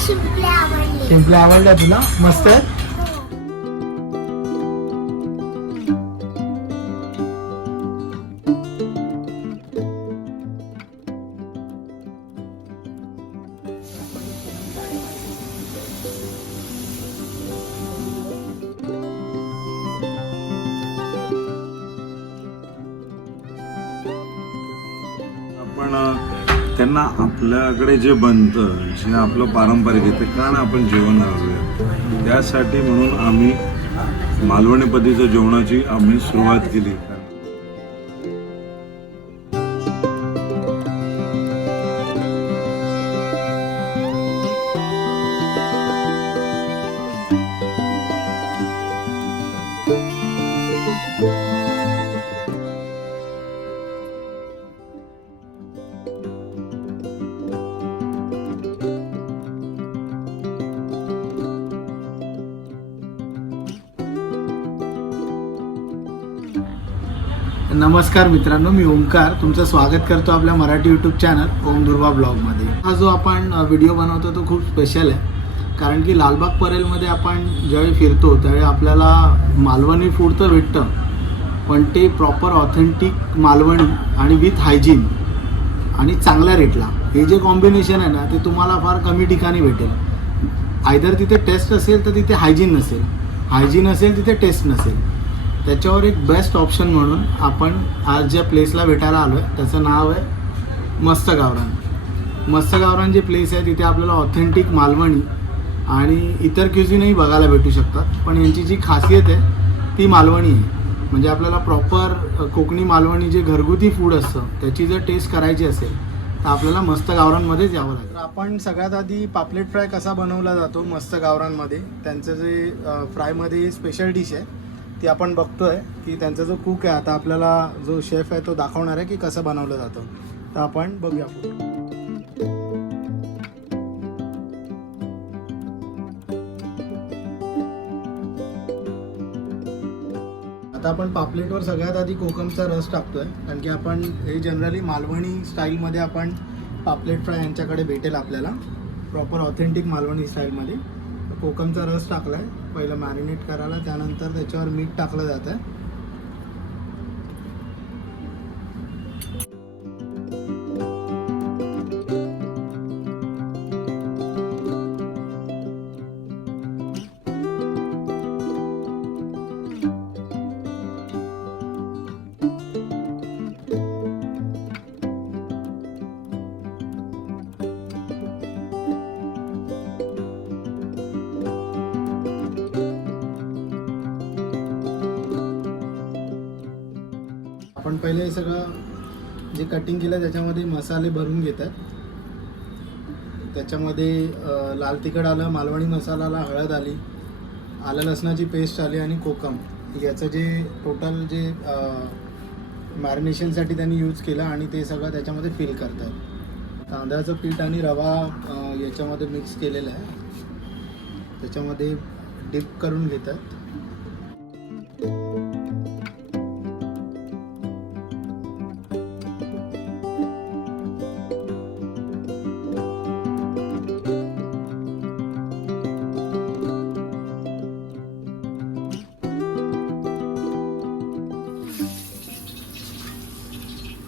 शिंपल्या आवडल्या तुला? मस्त आहेत. आपण त्यांना आपल्याकडे जे बनतं, जे आपलं पारंपरिक आहे ते का ना आपण जेवण घालूया, त्यासाठी म्हणून आम्ही मालवणी पद्धतीच्या जेवणाची आम्ही सुरुवात केली. नमस्कार मित्रांनो, मी ओमकार तुमचं स्वागत करतो आपल्या मराठी यूट्यूब चॅनल ओम दुर्वा ब्लॉगमध्ये. हा जो आपण व्हिडिओ बनवतो तो खूप स्पेशल आहे, कारण की लालबाग परेलमध्ये आपण ज्यावेळी फिरतो त्यावेळी आपल्याला मालवणी फूड तर भेटतं, पण ते प्रॉपर ऑथेंटिक मालवणी आणि विथ हायजीन आणि चांगल्या रेटला. हे जे कॉम्बिनेशन आहे ना ते तुम्हाला फार कमी ठिकाणी भेटेल. आयदर तिथे टेस्ट असेल तर तिथे हायजीन नसेल, हायजीन असेल तिथे टेस्ट नसेल. त्याच्यावर एक बेस्ट ऑप्शन म्हणून आपण आज ज्या प्लेसला भेटायला आलो आहे त्याचं नाव आहे मस्त गावरान. मस्त गावरान जे प्लेस आहे तिथे आपल्याला ऑथेंटिक मालवणी आणि इतर क्युझिनही बघायला भेटू शकतात, पण यांची जी खासियत आहे ती मालवणी आहे. म्हणजे आपल्याला प्रॉपर कोकणी मालवणी जे घरगुती फूड असतं त्याची जर टेस्ट करायची असेल तर आपल्याला मस्त गावरानमध्येच यावं लागेल. तर आपण सगळ्यात आधी पापलेट फ्राय कसा बनवला जातो मस्त गावरानमध्ये, त्यांचं जे फ्रायमध्ये स्पेशल डिश आहे ती आपण बघतोय की त्यांचा जो कुक आहे, आता आपल्याला जो शेफ आहे तो दाखवणार आहे की कसं बनवलं जातं. तर आपण बघूया. आता आपण पापलेटवर सगळ्यात आधी कोकमचा रस टाकतोय, कारण की आपण हे जनरली मालवणी स्टाईलमध्ये आपण पापलेट फ्राय यांच्याकडे भेटेल आपल्याला प्रॉपर ऑथेंटिक मालवणी स्टाईलमध्ये. कोकमचा रस टाकला आहे पहिलं मॅरिनेट करायला, त्यानंतर त्याच्यावर मीठ टाकलं जातं. आपण पहिले हे सगळं जे कटिंग केलं त्याच्यामध्ये मसाले भरून घेतात. त्याच्यामध्ये लाल तिखट आलं, मालवणी मसाला आला, हळद आली, आलं लसणाची पेस्ट आली आणि कोकम. याचं जे टोटल जे मॅरिनेशनसाठी त्यांनी यूज केलं आणि ते सगळं त्याच्यामध्ये फिल करतात. तांदळाचं पीठ आणि रवा याच्यामध्ये मिक्स केलेलं आहे, त्याच्यामध्ये डिप करून घेतात.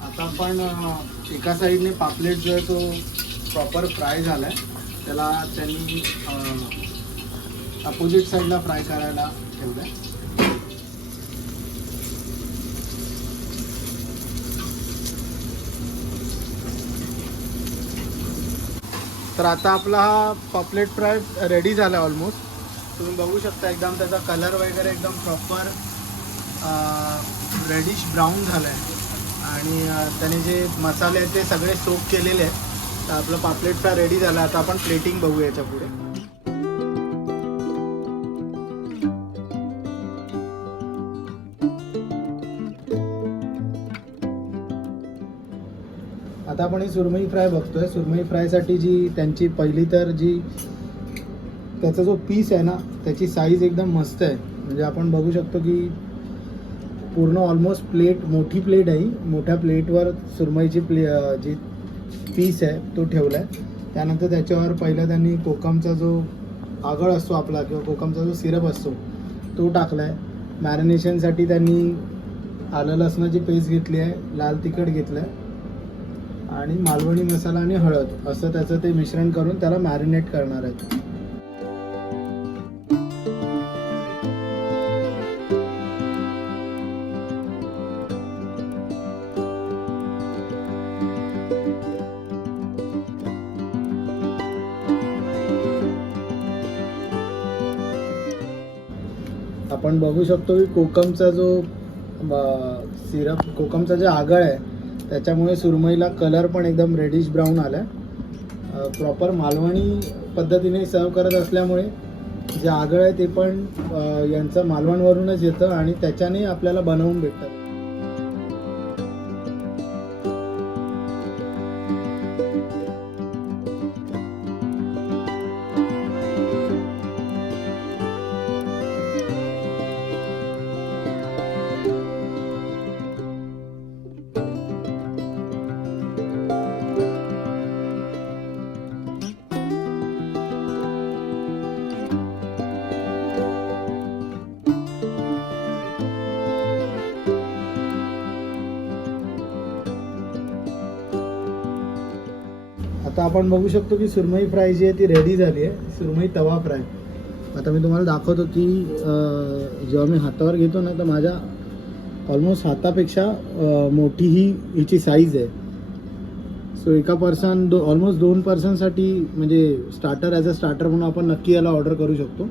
आता आपण एका साईडने पापलेट जो आहे तो प्रॉपर फ्राय झाला आहे, त्याला त्यांनी अपोजिट साईडला फ्राय करायला ठेवलं आहे. तर आता आपला हा पापलेट फ्राय रेडी झाला आहे ऑलमोस्ट. तुम्ही बघू शकता एकदम त्याचा कलर वगैरे एकदम प्रॉपर रेडिश ब्राऊन झाला आहे आणि त्याने जे मसाले आहेत ते सगळे सोक केलेले आहेत. तर आपलं पापलेट फ्राय रेडी झालं. आता आपण प्लेटिंग बघू याच्या पुढे. आता आपण ही सुरमई फ्राय बघतोय. सुरमई फ्रायसाठी जी त्यांची पहिली तर जी त्याचा जो पीस आहे ना त्याची साईज एकदम मस्त आहे. म्हणजे आपण बघू शकतो की पूर्ण ऑलमोस्ट प्लेट, मोठी प्लेट आहे, मोठ्या प्लेटवर सुरमईची जी पीस आहे तो ठेवला आहे त्यानंतर त्याच्यावर पहिला त्यांनी कोकमचा जो आगळ असतो आपला किंवा कोकमचा जो सिरप असतो तो टाकला आहे. मॅरिनेशनसाठी त्यांनी आलं लसणाची पेस्ट घेतली आहे, लाल तिखट घेतलं आहे आणि मालवणी मसाला आणि हळद असं त्याचं ते मिश्रण करून त्याला मॅरिनेट करणार आहेत. आपण बघू शकतो की कोकमचा जो सिरप, कोकमचा जे आगळ आहे त्याच्यामुळे सुरमईला कलर पण एकदम रेडिश ब्राऊन आला आहे. प्रॉपर मालवणी पद्धतीने सर्व करत असल्यामुळे जे आगळ आहे ते पण यांचं मालवणवरूनच येतं आणि त्याच्याने आपल्याला बनवून भेटतं. आता आपण बघू शकतो की सुरमई फ्राय जी आहे ती रेडी झाली आहे, सुरमई तवा फ्राय. आता मी तुम्हाला दाखवतो की जेव्हा मी हातावर घेतो ना तर माझ्या ऑलमोस्ट हातापेक्षा मोठी ही हिची साईज आहे. सो एका पर्सन ऑलमोस्ट 2 पर्सनसाठी म्हणजे स्टार्टर ॲज अ स्टार्टर म्हणून आपण नक्की याला ऑर्डर करू शकतो.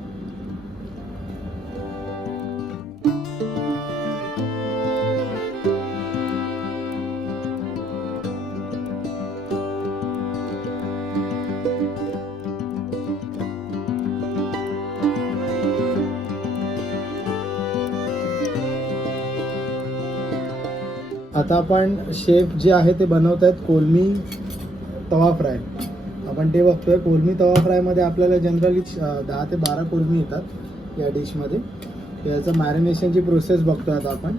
आता आपण शेफ जे आहे ते बनवत आहेत कोलमी तवा फ्राय. आपण ते बघतोय. कोलमी तवा फ्रायमध्ये आपल्याला जनरली 10 ते 12 कोलमी येतात या डिशमध्ये. याचं मॅरिनेशनची प्रोसेस बघतोय आता आपण.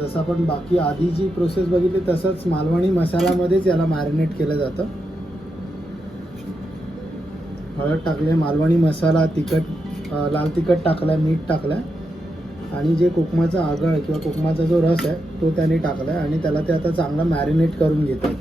जसं आपण बाकी आधी जी प्रोसेस बघितली तसंच मालवणी मसाल्यामध्येच याला मॅरिनेट केलं जातं. हळद टाकले, मालवणी मसाला, तिखट, लाल तिखट टाकलं, मीठ टाकलं आणि जे कोकमाचा आगळ किंवा कोकमाचा जो रस आहे तो त्याने टाकला आहे आणि त्याला ते आता चांगला मॅरिनेट करून घेतात.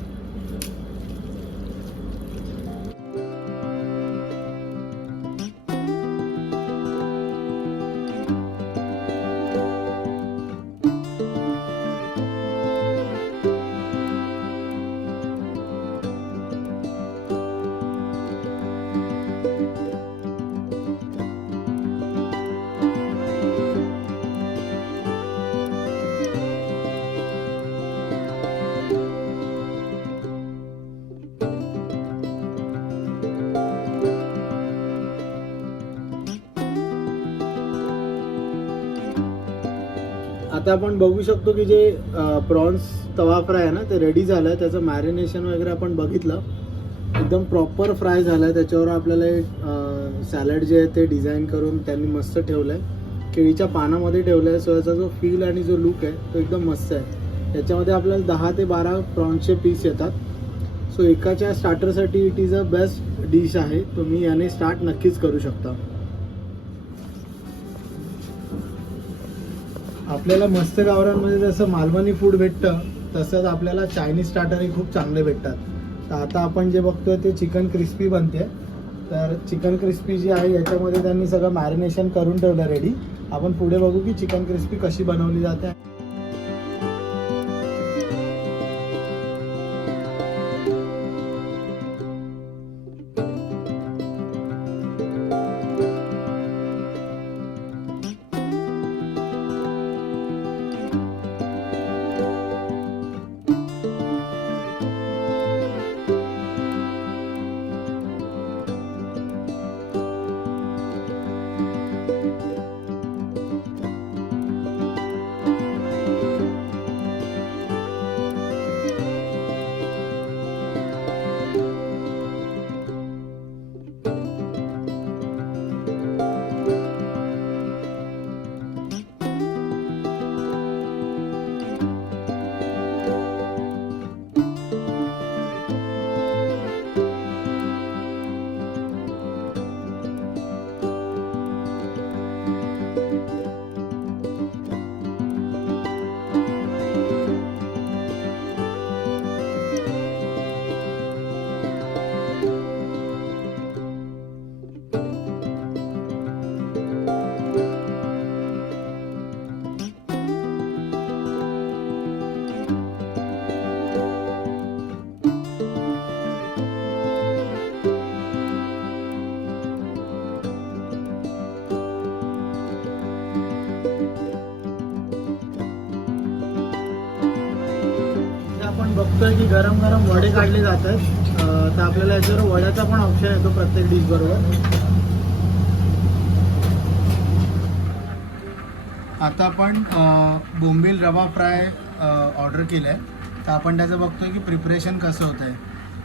आता आपण बघू शकतो की जे प्रॉन्स तवा फ्राय आहे ना ते रेडी झालं आहे. त्याचं मॅरिनेशन वगैरे आपण बघितलं, एकदम प्रॉपर फ्राय झालं आहे. त्याच्यावर आपल्याला सॅलड जे आहे ते डिझाईन करून त्यांनी मस्त ठेवलं आहे, केळीच्या पानामध्ये ठेवलं आहे. सो याचा जो फील आणि जो लुक आहे तो एकदम मस्त आहे. त्याच्यामध्ये आपल्याला 10 ते 12 प्रॉन्सचे पीस येतात. सो एकाच्या स्टार्टरसाठी it is a best dish आहे. तुम्ही याने स्टार्ट नक्कीच करू शकता. आपल्याला मस्त गावरांमध्ये जसं मालवणी फूड भेटतं तसंच आपल्याला चायनीज स्टार्टरही खूप चांगले भेटतात. तर आता आपण जे बघतोय ते चिकन क्रिस्पी बनते. तर चिकन क्रिस्पी जी आहे याच्यामध्ये त्यांनी सगळं मॅरिनेशन करून ठेवलं रेडी. आपण पुढे बघू की चिकन क्रिस्पी कशी बनवली जाते. बघतोय की गरम गरम वडे काढले जात आहेत. तर आपल्याला याच्यावर वड्याचा पण ऑप्शन येतो प्रत्येक डिश बरोबर. आता आपण बोंबील रवा फ्राय ऑर्डर केलं आहे. तर आपण त्याचं बघतोय की प्रिपरेशन कसं होतं आहे.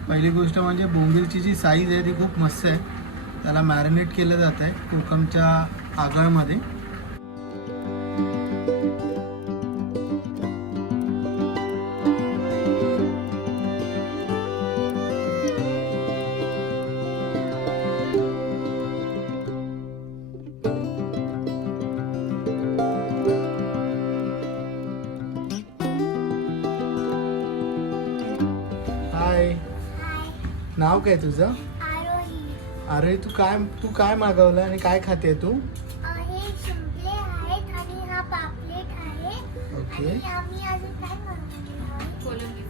पहिली गोष्ट म्हणजे बोंबीलची जी साईज आहे ती खूप मस्त आहे. त्याला मॅरिनेट केलं जातं आहे कोकमच्या आगळमध्ये. हाय, नाव काय तुझं? आरोही. अरे तू काय मागवलं आणि काय खाते तू? हे शिंपले आहेत आणि हा पापलेट आहे. ओके. आणि आम्ही अजून काय बनवलेलं आहे? कोलंबी.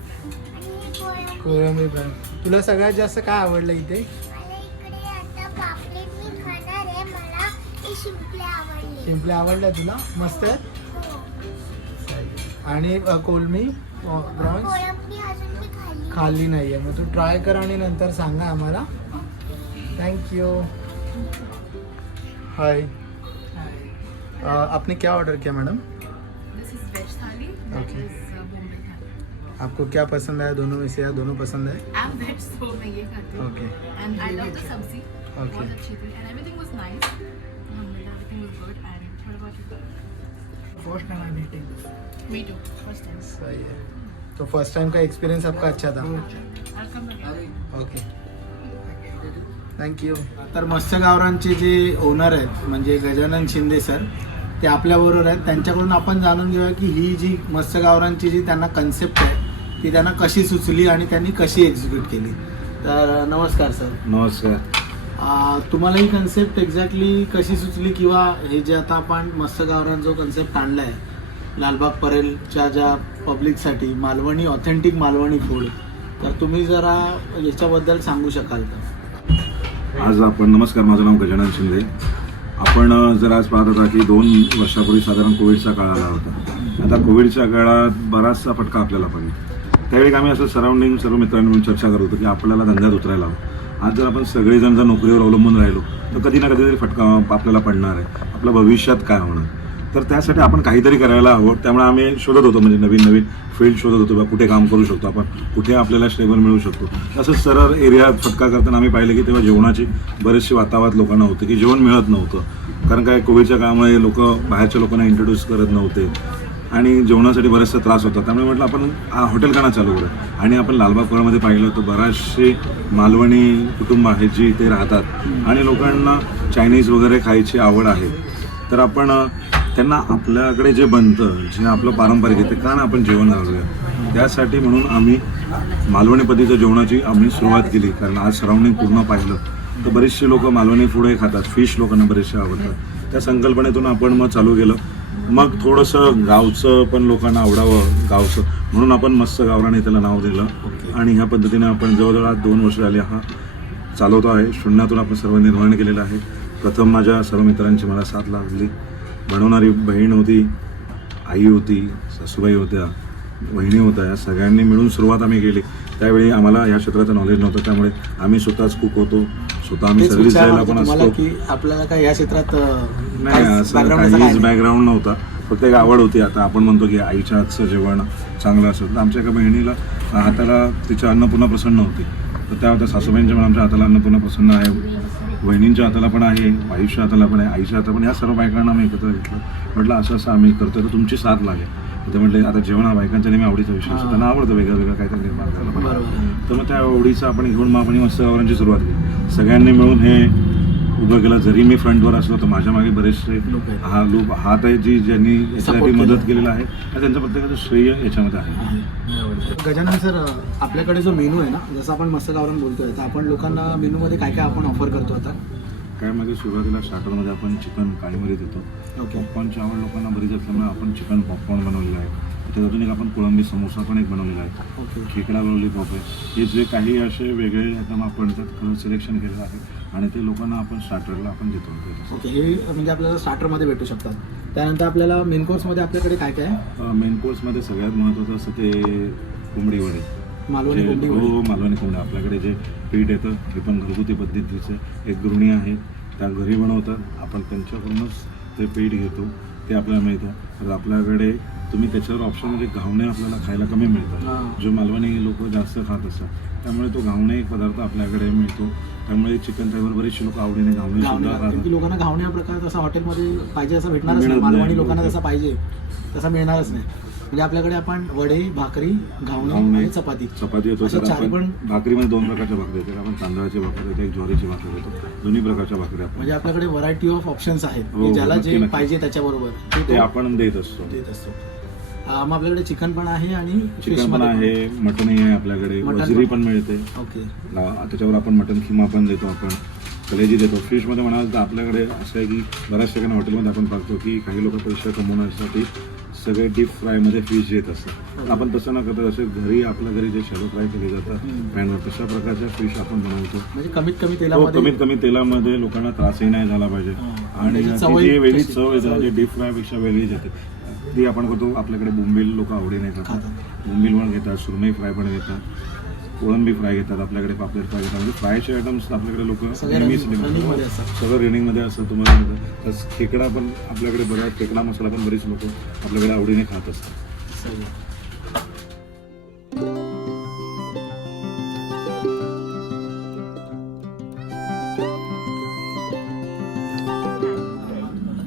आणि हे कोळंबी पण. तुला सगळ्यात जास्त काय आवडलं इथे? मला इकडे आता पापलेट मी खाणार आहे. मला हे शिंपले आवडले. शिंपले आवडल्या तुला? मस्त आहेत. हो. आणि कोलमी प्रॉन्स कोलंबी अजून मी खाल्ली. खाल्ली नाहीये. मग तू ट्राय कर आणि नंतर सांगा आम्हाला. थँक्यू. हाय, आपने क्या ऑर्डर किया madam? This is veg thali. That Okay. is bombay thali. आपको क्या पसंद है? दोनों में से या दोनों पसंद है? I'm veg, so मैं ये खाती हूँ. Okay. And I love the sabzi. Okay. बहुत अच्छी थी. And everything was nice. Everything was good. And what about you? First time I meeting. Me too. First time. सही है. तो फर्स्ट टाइम का एक्सपीरियंस आपका अच्छा था. I'll come again. Okay, thank you. तर मत्स्य गावरांचे जे ओनर आहेत म्हणजे गजानन शिंदे सर, ते आपल्याबरोबर आहेत. त्यांच्याकडून आपण जाणून घेऊया की ही जी मत्स्य गावरांची जी त्यांना कन्सेप्ट आहे ती त्यांना कशी सुचली आणि त्यांनी कशी एक्झिक्यूट केली. तर नमस्कार सर. नमस्कार. तुम्हाला ही कन्सेप्ट एक्झॅक्टली कशी सुचली किंवा हे जे आता आपण मत्स्य गावरान जो कन्सेप्ट आणला आहे लालबाग परेलच्या ज्या पब्लिकसाठी मालवणी ऑथेंटिक मालवणी फूड, तर तुम्ही जरा याच्याबद्दल सांगू शकाल का? आज आपण नमस्कार, माझं नाव गजानन शिंदे. आपण जर आज पाहत होता की 2 वर्षापूर्वी साधारण कोविडचा काळ आला होता. आता कोविडच्या काळात बराचसा फटका आपल्याला पडला. त्यावेळी आम्ही असं सराउंडिंग सर्व मित्रांनी मिळून चर्चा करत होतो की आपल्याला धंद्यात उतरायला हवं. आज जर आपण सगळेजण जर नोकरीवर अवलंबून राहिलो तर कधी ना कधीतरी फटका आपल्याला पडणार आहे. आपल्या भविष्यात काय होणार, तर त्यासाठी आपण काहीतरी करायला हवं. त्यामुळे आम्ही शोधत होतो, म्हणजे नवीन फील्ड शोधत होतो. कुठे काम करू शकतो आपण, कुठे आपल्याला स्टेबल मिळू शकतो. तसंच सरळ एरिया फटका करताना आम्ही पाहिलं की तेव्हा जेवणाची बरेचशी वातावरण लोकांना होते की जेवण मिळत नव्हतं. कारण काय कोविडच्या काळामुळे लोक बाहेरच्या लोकांना इंट्रोड्यूस करत नव्हते आणि जेवणासाठी बराचसा त्रास होता. त्यामुळे म्हटलं आपण हॉटेल खाना चालू करूया. आणि आपण लालबाग परेलमध्ये पाहिलं तर बराचसे मालवणी कुटुंब आहेत जी इथे राहतात आणि लोकांना चायनीज वगैरे खायची आवड आहे. तर आपण त्यांना आपल्याकडे जे बनतं, जे आपलं पारंपरिक आहे ते का ना आपण जेवण घालूया. त्यासाठी म्हणून आम्ही मालवणी पद्धतीच्या जेवणाची आम्ही सुरुवात केली. कारण आज सराउंडिंग पूर्ण पाहिलं तर बरेचसे लोक मालवणी फूड हे खातात. फिश लोकांना बरेचसे आवडतात. त्या संकल्पनेतून आपण मग चालू केलं. मग थोडंसं गावचं पण लोकांना आवडावं गावचं म्हणून आपण मत्स्य गावरान त्याला नाव दिलं. आणि ह्या पद्धतीने आपण जवळजवळ आज 2 वर्ष झाली हा चालवतो आहे. शून्यातून आपण सर्व निर्माण केलेलं आहे. प्रथम माझ्या सर्व मित्रांची मला साथ लाभली. बनवणारी बहीण होती, आई होती, सासूबाई होत्या, वहिनी होत्या. या सगळ्यांनी मिळून सुरुवात आम्ही केली. त्यावेळी आम्हाला या क्षेत्राचं नॉलेज नव्हतं. त्यामुळे आम्ही स्वतःच कुक होतो. स्वतः आम्ही सर्व्हिस द्यायला पण असतो. की आपल्याला काय या क्षेत्रात नाही, असं काहीच बॅकग्राऊंड नव्हता. फक्त एक आवड होती. आता आपण म्हणतो की आईच्या हातचं जेवण चांगलं असेल तर आमच्या एका बहिणीला हाताला तिच्या अन्नपूर्णा प्रसन्न होती. तर त्या होत्या सासूबाईंच्या पण आमच्या हाताला अन्नपूर्णा प्रसन्न आहे. वहिनींच्या हाताला पण आहे, आईच्या हाताला पण आहे, आईच्या हाताला पण. या सर्व बायकांना आम्ही एकत्र घेतलं. म्हटलं असं आम्ही करतो तर तुमची साथ लागेल. ते म्हटले आता जेवण हा बायकांच्या नेहमी आवडीचा विषय असतो. त्यांना आवडतं वेगळं काहीतरी निर्माण करायला. तर मग त्या आवडीचा आपण घेऊन मग आपण मत्स्य गावरांची सुरुवात केली. सगळ्यांनी मिळून हे उभं केलं. जरी मी फ्रंटवर असलो तर माझ्या मागे बरेचसे हात आहे ज्यांनी याच्यासाठी मदत केलेला आहे आणि त्यांचं प्रत्येकाचं श्रेय याच्यामध्ये आहे. गजानन सर, आपल्याकडे जो मेनू आहे ना, जसं आपण मत्स्य गावरान बोलतोय तर आपण लोकांना मेनूमध्ये काय काय आपण ऑफर करतो आता? काय मध्ये सुरुवातीला स्टार्टरमध्ये आपण चिकन काळीमध्ये देतो. पॉपकॉर्नची आवड लोकांना बरीच असल्यामुळे आपण चिकन पॉपकॉर्न बनवलेलं आहे. त्याच्यातून एक आपण कोळंबी समोसा पण एक बनवलेला आहे. खेकडा लॉलीपॉप आहे. हे जे काही असे वेगळे आयटम आपण त्यात सिलेक्शन केलेलं आहे आणि ते लोकांना आपण स्टार्टरला आपण देतो. ओके, हे म्हणजे आपल्याला स्टार्टरमध्ये भेटू शकतात. त्यानंतर आपल्याला मेन कोर्समध्ये आपल्याकडे काय काय आहे? मेन कोर्समध्ये सगळ्यात महत्त्वाचं असतं ते कोंबडी वडे. मालवणी कोंबडी हो वडी. हो, मालवणी कोंबडी. आपल्याकडे जे पीठ येतं हे पण घरगुती पद्धतीचं एक गृहिणी आहेत, त्या घरी बनवतात. आपण त्यांच्याकडूनच ते पीठ घेतो, ते आपल्याला मिळतं. तर आपल्याकडे तुम्ही त्याच्यावर ऑप्शन म्हणजे घावणे आपल्याला खायला कमी मिळतात, हां. जो मालवणी लोक जास्त खात असतात. त्यामुळे तो घावणे एक पदार्थ आपल्याकडे मिळतो. त्यामुळे चिकन फ्रायवर बरीचशी लोक आवडीने घावणे घावणे सुद्धा कारण की खातात. लोकांना घावणे हा प्रकार तसा हॉटेलमध्ये पाहिजे असं भेटणारच नाही. मिळत नाही. मालवणी लोकांना जसा पाहिजे तसा मिळणारच नाही. म्हणजे आपल्याकडे आपण वडे, भाकरी, घावणे घावणे, आणि चपाती चपाती येतो. अशा तर चारी आपण पण भाकरीमध्ये 2 प्रकारच्या भाकरी येतात. आपण तांदळाची भाकरी येते, एक ज्वारीची भाकरी येतो. दोन्ही प्रकारच्या भाकरी आपण म्हणजे आपल्याकडे व्हरायटी ऑफ ऑप्शन्स आहेत हो, की ज्याला नक्की, जे नक्की. पाहिजे त्याच्याबरोबर ते आपण देत असतो. देत असतो. मग आपल्याकडे चिकन पण आहे आणि fish चिकन पण मध्ये आहे, मटनही आहे आपल्याकडे, मटण वजरी पण. पण मिळते. ओके. त्याच्यावर आपण मटन खिमा पण देतो, आपण कलेजी देतो. फिशमध्ये म्हणाल तर आपल्याकडे असं आहे की बऱ्याच ठिकाणी हॉटेलमध्ये आपण पाहतो की काही लोक पैसे कमवण्यासाठी सगळे डीप फ्रायमध्ये फिश देत असतात. आपण तसं न करता जसे घरी आपल्या घरी जे शॅलो फ्राय केले जातात पॅनवर, तशा प्रकारच्या फिश आपण बनवतो. म्हणजे कमीत कमी तो तेलामध्ये कमीत कमी तेलामध्ये लोकांना त्रासही नाही झाला पाहिजे. हां. आणि त्याची ती चवही जी वेगळी तशी. चव येते म्हणजे डीप फ्रायपेक्षा वेगळीच येते. ती आपण करतो. आपल्याकडे बोंबील लोक आवडीने खातात. खातात. बोंबील पण घेतात, सुरमई फ्राय पण घेतात, कोळंबी फ्राय घेतात, आपल्याकडे पापलेट फ्राय घेतात. म्हणजे फ्रायचे आयटम्स आपल्याकडे लोक सगळे नेहमीच रनिंगमध्ये असतात. सगळं रनिंगमध्ये असतं. तुम्हाला माहिती आहे. तसं खेकडा पण आपल्याकडे बऱ्याच, खेकडा मसाला पण बरीच लोक आपल्याकडे आवडीने खात असतात. सही.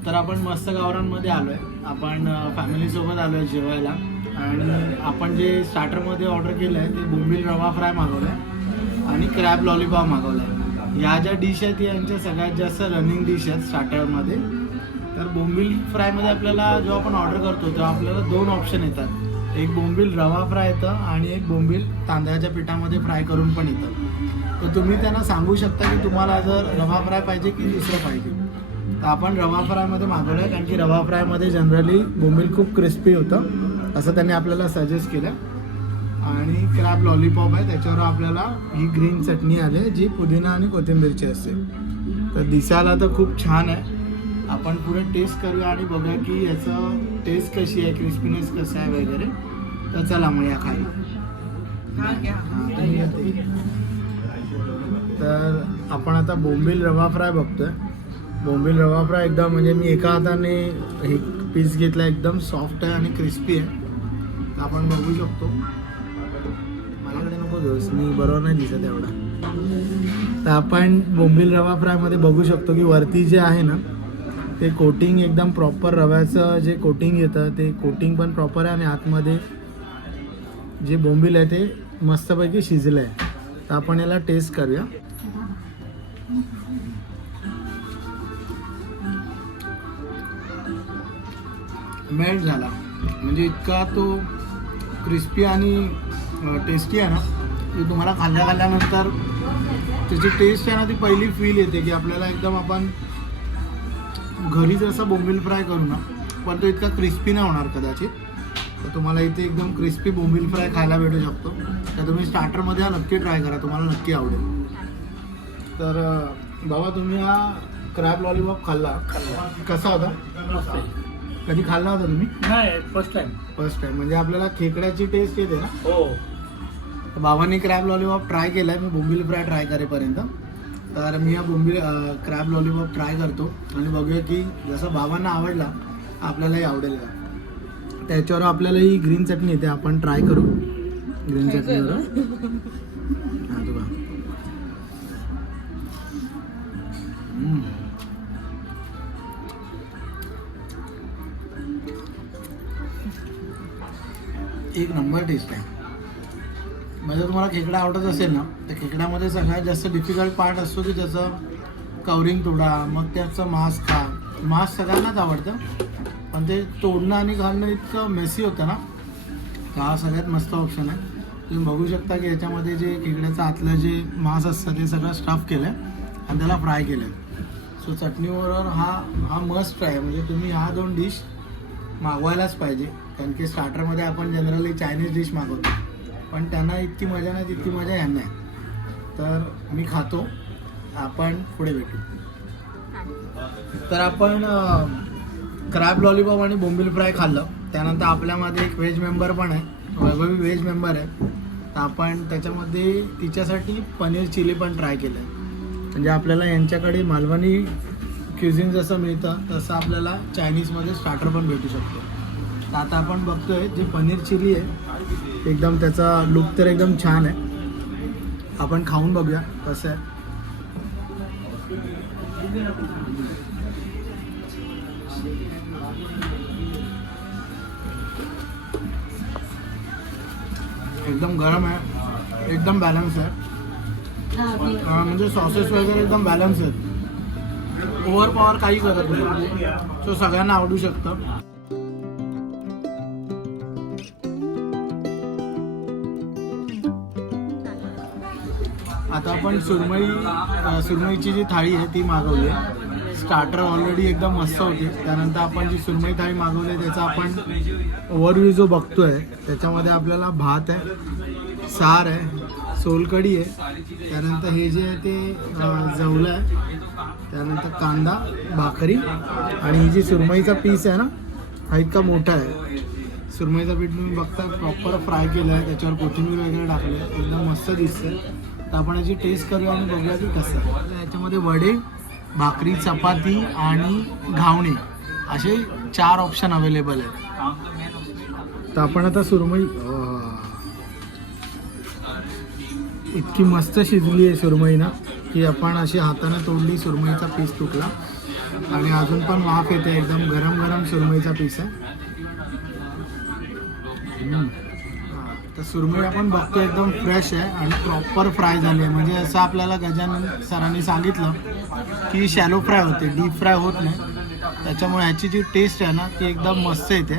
तर आपण मस्त गावरांमध्ये आलोय. आपण फॅमिली सोबत आलोय जेवायला आणि आपण जे स्टार्टरमध्ये ऑर्डर केलं आहे ते बोंबील रवा फ्राय मागवलं आणि क्रॅब लॉलीपॉप मागवलं आहे. या ज्या डिश आहेत यांच्या सगळ्यात जास्त रनिंग डिश आहेत स्टार्टरमध्ये. तर बोंबील फ्रायमध्ये आपल्याला जेव्हा आपण ऑर्डर करतो तेव्हा आपल्याला 2 ऑप्शन येतात. एक बोंबील रवा फ्राय येतं आणि एक बोंबील तांदळाच्या पिठामध्ये फ्राय करून पण येतं. तर तुम्ही त्यांना सांगू शकता की तुम्हाला जर रवा फ्राय पाहिजे की दुसरं पाहिजे. तर आपण रवा फ्रायमध्ये मागवलं आहे कारण की रवा फ्रायमध्ये जनरली बोंबील खूप क्रिस्पी होतं असं त्यांनी आपल्याला सजेस्ट केलं. आणि क्रॅब लॉलीपॉप आहे, त्याच्यावर आपल्याला ही ग्रीन चटणी आली आहे जी पुदिना आणि कोथिंबीरची असते. तर दिसायला तर खूप छान आहे. आपण पुढे टेस्ट करूया आणि बघूया की याचं टेस्ट कशी आहे, क्रिस्पीनेस कसं आहे वगैरे. तर चला मग या खायला. हा घ्या. हां, तुम्ही घ्या ते. तर आपण आता बोंबील रवा फ्राय बघतोय. बोंबील रवा फ्राय एकदम म्हणजे मी एका हाताने हे पीस घेतला, एकदम सॉफ्ट आहे आणि क्रिस्पी आहे. तर आपण बघू शकतो. माझ्याकडे नको घेऊस, मी बरोबर नाही दिसत एवढा. तर आपण बोंबील रवा फ्रायमध्ये बघू शकतो की वरती जे आहे ना ते कोटिंग एकदम प्रॉपर, रव्याचं जे कोटिंग येतं ते कोटिंग पण प्रॉपर आहे आणि आतमध्ये जे बोंबील आहे ते मस्तपैकी शिजलं आहे. तर आपण याला टेस्ट करूया. मेल्ट झाला म्हणजे इतका तो क्रिस्पी आणि टेस्टी आहे ना की तुम्हाला खाल्ल्यानंतर त्याची टेस्ट आहे ना ती पहिली फील येते की आपल्याला एकदम आपण घरी जसं बोंबील फ्राय करू ना पण तो इतका क्रिस्पी नाही होणार कदाचित. तर तुम्हाला इथे एकदम क्रिस्पी बोंबील फ्राय खायला भेटू शकतो. तर तुम्ही स्टार्टरमध्ये हा नक्की ट्राय करा, तुम्हाला नक्की आवडेल. तर बाबा तुम्ही हा क्रॅब लॉलीपॉप खाल्ला, कसा होता? कधी खाल्ला होता तुम्ही? नाही, फर्स्ट टाइम. First time. म्हणजे आपल्याला खेकड्याची टेस्ट येते ना. हो. तर बाबांनी क्रॅब लॉलीपॉप ट्राय केला आहे, मी बोंबील फ्राय ट्राय करेपर्यंत. तर मी हा बोंबील क्रॅब लॉलीपॉप ट्राय करतो आणि बघूया की जसं बाबांना आवडला आपल्यालाही आवडेल का. त्याच्यावर आपल्याला ही ग्रीन चटणी येते, आपण ट्राय करू ग्रीन चटणीवर. हां तुला एक नंबर टेस्ट आहे. म्हणजे तुम्हाला खेकडा आवडत असेल ना तर खेकड्यामध्ये सगळ्यात जास्त डिफिकल्ट पार्ट असतो की त्याचं कवरिंग तोडा, मग त्याचं मांस खा. मांस सगळ्यांनाच आवडतं पण ते तोडणं आणि घालणं इतकं मेसी होतं ना. तर हा सगळ्यात मस्त ऑप्शन आहे. तुम्ही बघू शकता की याच्यामध्ये जे खेकड्याचं आतलं जे मांस असतं ते सगळं स्टफ केलं आहे आणि त्याला फ्राय केलं आहे. सो चटणीबरोबर हा मस्ट आहे. म्हणजे तुम्ही ह्या 2 डिश मागवायलाच पाहिजे कारण की स्टार्टरमध्ये आपण जनरली चायनीज डिश मागवतो पण त्यांना इतकी मजा नाही तितकी मजा यांना आहे. तर मी खातो, आपण पुढे भेटू. तर आपण क्रॅब लॉलीपॉप आणि बोंबील फ्राय खाल्लं. त्यानंतर आपल्यामध्ये एक व्हेज मेंबर पण आहे, वैभवी व्हेज मेंबर आहे. तर आपण त्याच्यामध्ये तिच्यासाठी पनीर चिली पण ट्राय केलं आहे. म्हणजे आपल्याला यांच्याकडे मालवणी क्युझिन जसं मिळतं तसं आपल्याला चायनीजमध्ये स्टार्टर पण भेटू शकतो. तर आता आपण बघतोय जे पनीर चिली आहे एकदम त्याचा लुक तर एकदम छान आहे. आपण खाऊन बघूया कसं आहे. एकदम गरम आहे, एकदम बॅलन्स आहे. म्हणजे सॉसेस वगैरे एकदम बॅलन्स आहेत. ओव्हर पॉवर काही करत नाही. सो सगळ्यांना आवडू शकतं. आता आपण सुरमईची जी थाळी आहे ती मागवली आहे. स्टार्टर ऑलरेडी एकदम मस्त होते. त्यानंतर आपण जी सुरमई थाळी मागवली आहे त्याचा आपण ओव्हरव्ह्यू जो बघतोय त्याच्यामध्ये आपल्याला भात आहे, सार आहे, सोलकढी आहे, त्यानंतर हे जे आहे ते जवलं आहे, त्यानंतर कांदा, भाकरी आणि ही जी सुरमईचा पीस आहे ना हा इतका मोठा आहे. सुरमईचा पीठ तुम्ही बघता प्रॉपर फ्राय केलं आहे, त्याच्यावर कोथिंबीर वगैरे टाकली आहे, एकदम मस्त दिसतं. तर आपण याची टेस्ट करूया आणि बघूया की कसं आहे. याच्यामध्ये वडे, भाकरी, चपाती आणि घावणे असे 4 ऑप्शन अवेलेबल आहेत. तर आपण आता सुरमई इतकी मस्त शिजली आहे सुरमई ना की आपण अशी हाताने तोडली, सुरमईचा पीस तुटला आणि अजून पण वाफ येते. एकदम गरम गरम सुरमईचा पीस आहे. तर सुरमई आपण बघतो एकदम फ्रेश आहे आणि प्रॉपर फ्राय झाली आहे. म्हणजे असं आपल्याला गजानन सरांनी सांगितलं की शॅलो फ्राय होते, डीप फ्राय होत नाही. त्याच्यामुळे ह्याची जी टेस्ट आहे ना ती एकदम मस्त येते,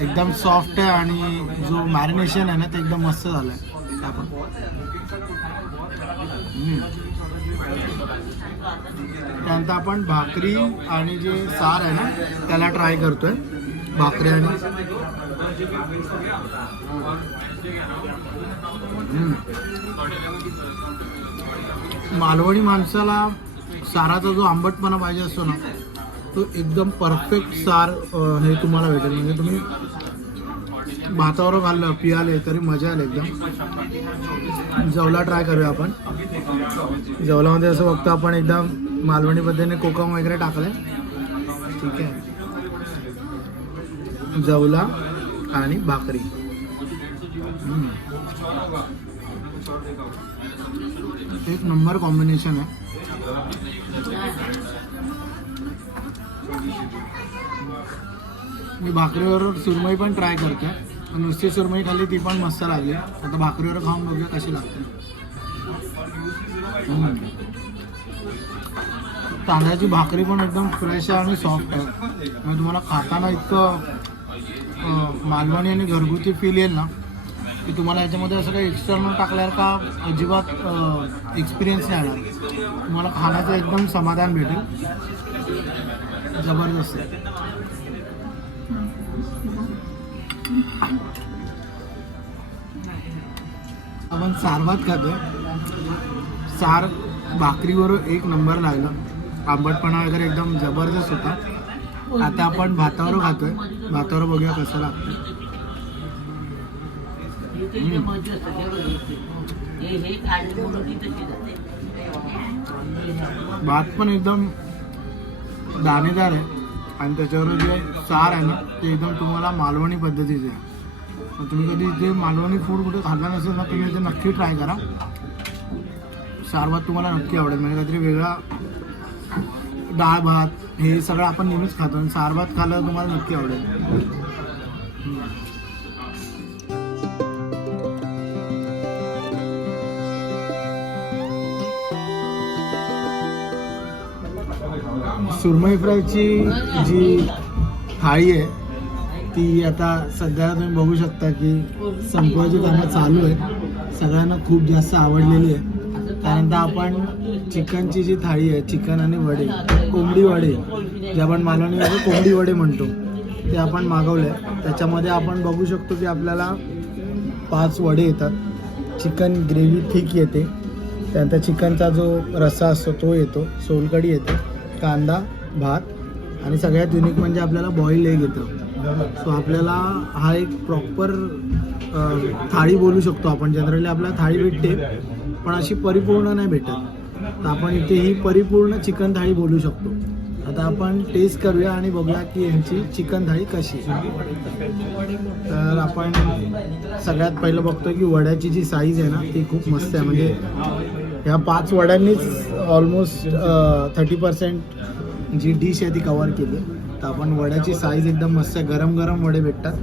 एकदम सॉफ्ट आहे आणि जो मॅरिनेशन आहे ना ते एकदम मस्त झालं आहे. आपण त्यानंतर आपण भाकरी आणि जे सार आहे ना त्याला ट्राय करतोय. भाकरी आणि मालवणी माणसाला साराचा जो आंबटपणा पाहिजे असतो ना तो एकदम परफेक्ट सार हे तुम्हाला भेटेल. म्हणजे तुम्ही भातावर खाल्लं पियाले तरी मजा आली एकदम. जवला ट्राय करूया आपण. जवलामध्ये असं बघतो आपण एकदम मालवणी पद्धतीने कोकम वगैरे टाकलंय. ठीक आहे, जवला आणि भाकरी. एक नंबर कॉम्बिनेशन आहे. मी भाकरीवर सुरमई पण ट्राय करते. नुसती सुरमई खाल्ली ती पण मस्त लागली. आता भाकरीवर खाऊन बघूया कशी लागते. तांदळाची भाकरी पण एकदम फ्रेश आहे आणि सॉफ्ट आहे. म्हणजे तुम्हाला खाताना इतकं मालवणी आणि घरगुती फील येईल ना की तुम्हाला याच्यामध्ये असं काही एक्स्टर्नल टाकल्यावर का अजिबात एक्सपिरियन्स नाही आला. तुम्हाला खाण्याचं एकदम समाधान भेटेल. जबरदस्त आहे. आपण सार भात खातोय. सार भाकरीवर एक नंबर लागला. आंबटपणा वगैरे एकदम जबरदस्त होता. आता आपण भातावर खातोय. भातावर बघूया कसं लागतं. भात पण एकदम दाणेदार आहे आणि त्याच्यावर जे सार आहे ना ते एकदम तुम्हाला मालवणी पद्धतीचे आहे. तुम्ही कधी इथे मालवणी फूड कुठे खाल्ला नसेल ना तुम्ही इथे नक्की ट्राय करा. सार भात तुम्हाला नक्की आवडेल. म्हणजे काहीतरी वेगळा डाळ भात हे सगळं आपण नेहमीच खातो आणि सार भात खाल्लं तुम्हाला नक्की आवडेल. सुरमई फ्रायची जी थाळी आहे ती आता सध्या तुम्ही बघू शकता की संपवायची कामं चालू आहे. सगळ्यांना खूप जास्त आवडलेली आहे. त्यानंतर आपण चिकनची जी थाळी आहे, चिकन आणि वडे, कोंबडी वडे जे आपण मालवणीमध्ये कोंबडी वडे म्हणतो ते आपण मागवले. त्याच्यामध्ये आपण बघू शकतो की आपल्याला 5 वडे येतात. चिकन ग्रेव्ही थिक येते. त्यानंतर चिकनचा जो रस्सा असतो तो येतो, सोलकढी येते, कांदा, भात आणि सगळ्यात युनिक म्हणजे आपल्याला बॉईल एग येतं. सो आपल्याला हा एक प्रॉपर थाळी बोलू शकतो आपण. जनरली आपल्याला थाळी भेटते पण अशी परिपूर्ण नाही भेटत, तर आपण इथे ही परिपूर्ण चिकन थाळी बोलू शकतो. आता आपण टेस्ट करूया आणि बघूया की यांची चिकन थाळी कशी आहे. तर आपण सगळ्यात पहिलं बघतोय की वड्याची जी साईज आहे ना ती खूप मस्त आहे. म्हणजे ह्या 5 वड्यांनीच ऑलमोस्ट 30% जी डिश आहे ती कव्हर केली. तर आपण वड्याची साईज एकदम मस्त आहे. गरम गरम वडे भेटतात,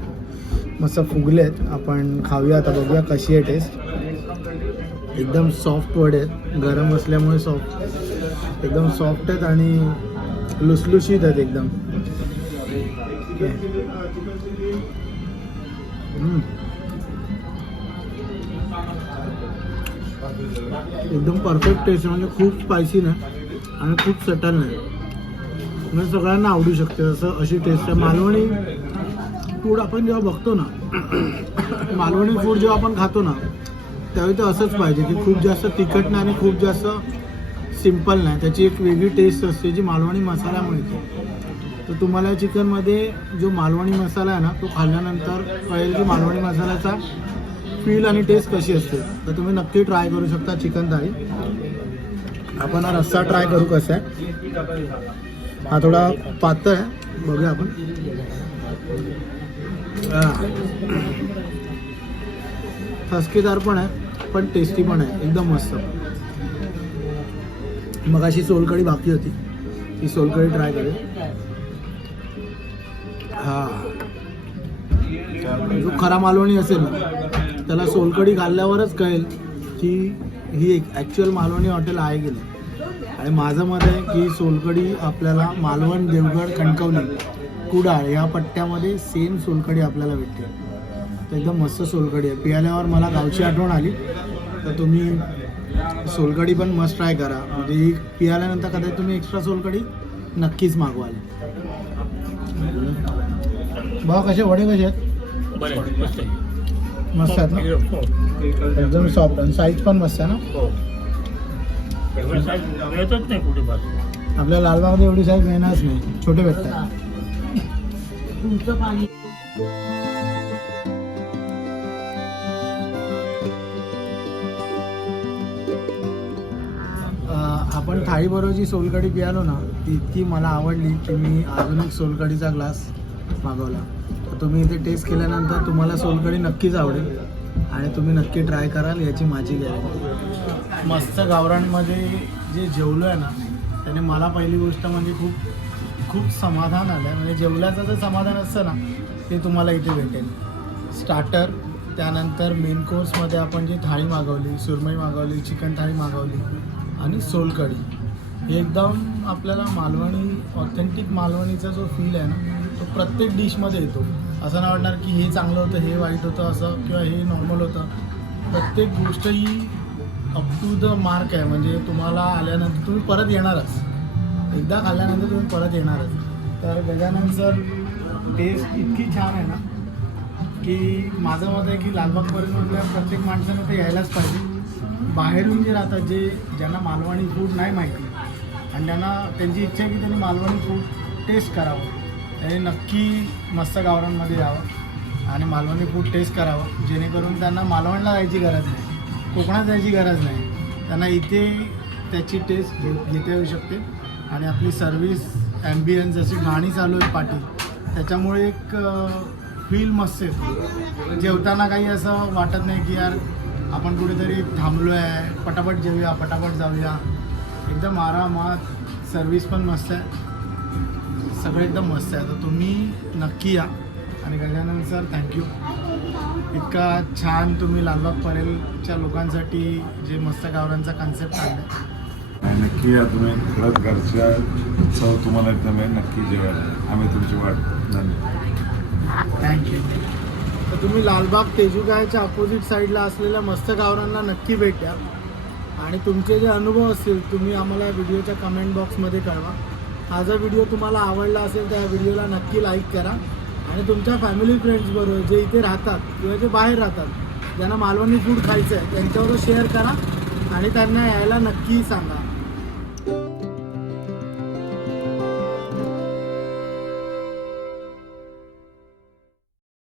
मस्त फुगले आहेत. आपण खाऊया आता, बघूया कशी आहे टेस्ट. एकदम सॉफ्ट वडे आहेत, गरम असल्यामुळे सॉफ्ट, एकदम सॉफ्ट आहेत आणि लुसलुशीत आहेत एकदम. एकदम परफेक्ट टेस्ट, म्हणजे खूप स्पायसी नाही आणि खूप सटल नाही, म्हणजे सगळ्यांना आवडू शकते असं अशी टेस्ट आहे. मालवणी फूड आपण जेव्हा बघतो ना, मालवणी फूड जेव्हा आपण खातो ना त्यावेळी ते असंच पाहिजे की खूप जास्त तिखट नाही आणि खूप जास्त सिम्पल नाही. त्याची एक वेगळी टेस्ट असते जी मालवणी मसाल्यामुळे येते. तर तुम्हाला चिकनमध्ये जो मालवणी मसाला आहे ना तो खाल्ल्यानंतर कळेल की मालवणी मसाल्याचा फील आणि टेस्ट कशी असते. तर तुम्ही नक्की ट्राय करू शकता चिकन थाळी. आपण हा रस्सा ट्राय करू कसा आहे. हा थोडा पातळ आहे, बघूया आपण. ठसकेदार पण आहे पण टेस्टी पण आहे, एकदम मस्त. मग अशी सोलकढी बाकी होती, ती सोलकढी ट्राय करेल. हा, जो खरा मालवणी असेल ना त्याला सोलकढी खाल्ल्यावरच कळेल की ही एक ॲक्च्युअल मालवणी हॉटेल आहे की नाही. आणि माझं मत आहे की सोलकढी आपल्याला मालवण, देवगड, कणकवली, कुडाळ या पट्ट्यामध्ये सेम सोलकढी आपल्याला भेटते. तर एकदम मस्त सोलकढी आहे. पियाल्यावर मला गावची आठवण आली. तर तुम्ही सोलकढी पण मस्त ट्राय करा. म्हणजे ही पियाल्यानंतर कदाचित तुम्ही एक्स्ट्रा सोलकढी नक्कीच मागवाल. बघा कसे वडे कसे आहेत, मस्त आहेत ना, एकदम सॉफ्ट आणि साईज पण मस्त आहे ना. आपल्या लालबागमध्ये एवढी साईज मिळणारच नाही, छोटे भेटतात. तुमचं पाणी आपण थाळीबरोबर जी सोलकढी पियालो ना ती इतकी मला आवडली की मी अजून एक सोलकढीचा ग्लास मागवला. तर तुम्ही इथे टेस्ट केल्यानंतर तुम्हाला सोलकढी नक्कीच आवडेल आणि तुम्ही नक्की ट्राय कराल याची माझी गॅरंटी. मस्त गावरानमध्ये जे जेवलो आहे ना त्याने मला पहिली गोष्ट म्हणजे खूप समाधान आलं आहे. म्हणजे जेवल्याचं जे समाधान असतं ना ते तुम्हाला इथे भेटेल. स्टार्टर, त्यानंतर मेन कोर्समध्ये आपण जी थाळी मागवली, सुरमई मागवली, चिकन थाळी मागवली आणि सोलकढी, हे एकदम आपल्याला मालवणी, ऑथेंटिक मालवणीचा जो फील आहे ना तो प्रत्येक डिशमध्ये येतो. असं नाही वाटणार की हे चांगलं होतं, हे वाईट होतं असं, किंवा हे नॉर्मल होतं. प्रत्येक गोष्ट ही अप टू द मार्क आहे. म्हणजे तुम्हाला आल्यानंतर तुम्ही परत येणारच, एकदा खाल्ल्यानंतर तुम्ही परत येणारच. तर गजानन सर टेस्ट इतकी छान आहे ना की माझं मत आहे की लालबाग परिसरातल्या प्रत्येक माणसानं ते यायलाच पाहिजे. बाहेरून जे राहतात, ज्यांना मालवणी फूड नाही माहिती आणि त्यांची इच्छा आहे की त्यांनी मालवणी फूड टेस्ट करावं, त्यांनी नक्की मस्त गावरांमध्ये यावं आणि मालवणी फूड टेस्ट करावं. जेणेकरून त्यांना मालवणला जायची गरज नाही, कोकणात जायची गरज नाही, त्यांना इथे त्याची टेस्ट घेता येऊ शकते. आणि आपली सर्विस, ॲम्बियन्स, जशी गाणी चालू आहेत पाठी, त्याच्यामुळे एक फील मस्त येतो. जेवताना काही असं वाटत नाही की यार आपण कुठेतरी थांबलो आहे, पटापट जेवूया, पटापट जाऊया. एकदम आरामात, सर्विस पण मस्त आहे, सगळं एकदम मस्त आहे. तर तुम्ही नक्की या. आणि गजानन सर थँक्यू, इतका छान तुम्ही लालबाग परेलच्या लोकांसाठी जे मस्त गावरांचा कन्सेप्ट आणला. नक्की या तुम्ही, खरंच घरच्या चव तुम्हाला एकदम नक्की जेवायला. आम्ही तुमची वाट. धन्यवाद, थँक्यू. तर तुम्ही लालबाग तेजूगायच्या अपोजिट साईडला असलेल्या मस्त गावरांना नक्की भेट द्या. आणि तुमचे जे अनुभव असतील तुम्ही आम्हाला व्हिडिओच्या कमेंट बॉक्समध्ये कळवा. हा जर व्हिडिओ तुम्हाला आवडला असेल तर या व्हिडिओला नक्की लाईक करा. आणि तुमच्या फॅमिली फ्रेंड्सबरोबर जे इथे राहतात किंवा जे बाहेर राहतात, ज्यांना मालवणी फूड खायचं आहे, त्यांच्याबरोबर शेअर करा आणि त्यांना यायला नक्की सांगा.